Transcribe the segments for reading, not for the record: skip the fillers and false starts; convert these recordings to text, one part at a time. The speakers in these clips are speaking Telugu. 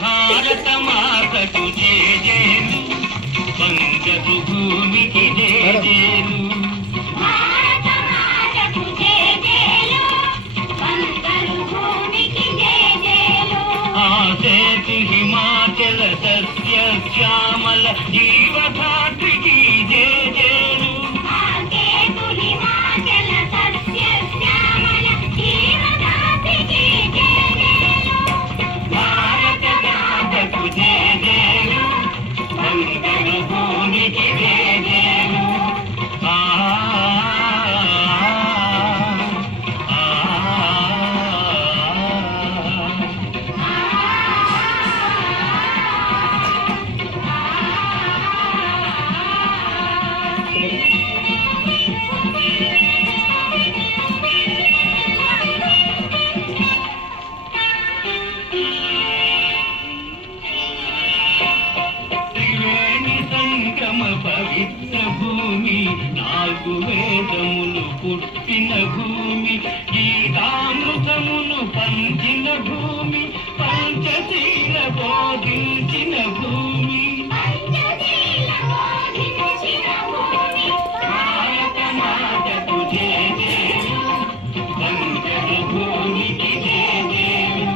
భారత మాతకు జేజేలు బంగరు భూమికి జేజేలు భారత మాతకు జేజేలు బంగరు భూమికి జేజేలు ఆసేతు హిమాచల సస్య శ్యామల జీవధాత్రికి జేజేలు ఆసేతు హిమాచల సస్య శ్యామల జీవధాత్రికి జేజేలు భారత మాతకు జేజేలు బంగరు భూమికి జేజేలు ఆ త్రివేణి సంగమ పవిత్ర భూమి నాలుగు వేదములు పుట్టిన భూమి గీతామృతమును పంచిన భూమి పంచశీల బోధించిన భూమి పంచశీల బోధించిన భూమి భారత మాతకు జేజేలు బంగరు భూమికి జేజేలు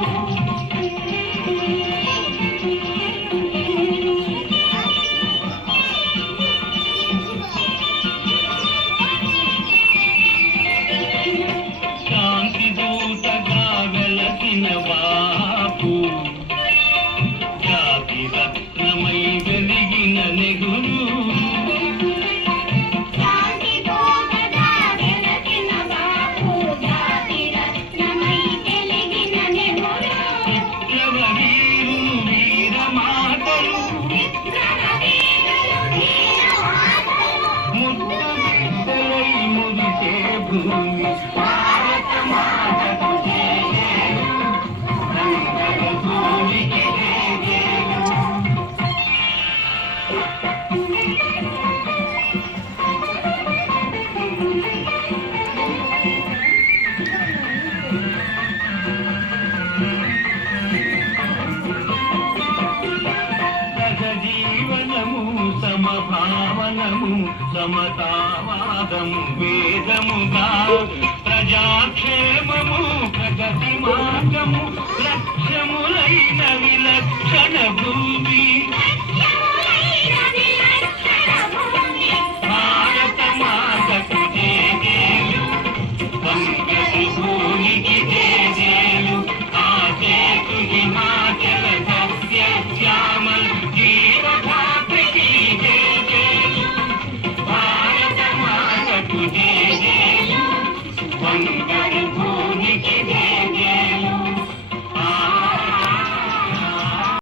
శాంతి దూతగా వెలసిన బాపు జాతి రత్నమై వెలిగిన నెహ్రూ శాంతి దూతగా వెలసిన బాపు జాతి రత్నమై వెలిగిన నెహ్రూ విప్లవీరులు వీరమాతలు విప్లవీరులు వీరమాతలు ముద్దు బిడ్డలై మురిసే భూమి భారత మాతకు జేజేలు బంగరు భూమికి జేజేలు సహజీవనము సమభావనము సమతావాదము వేదముగా ప్రజాక్షేమము ప్రగతి మార్గము లక్ష్యములైన విలక్షణ భూమి భారత మాతకు జేజేలు బంగరు భూమికి జేజేలు ఆసేతు హిమాచల సస్య శ్యామల జీవధాత్రికి జేజేలు భారత మాతకు జేజేలు బంగరు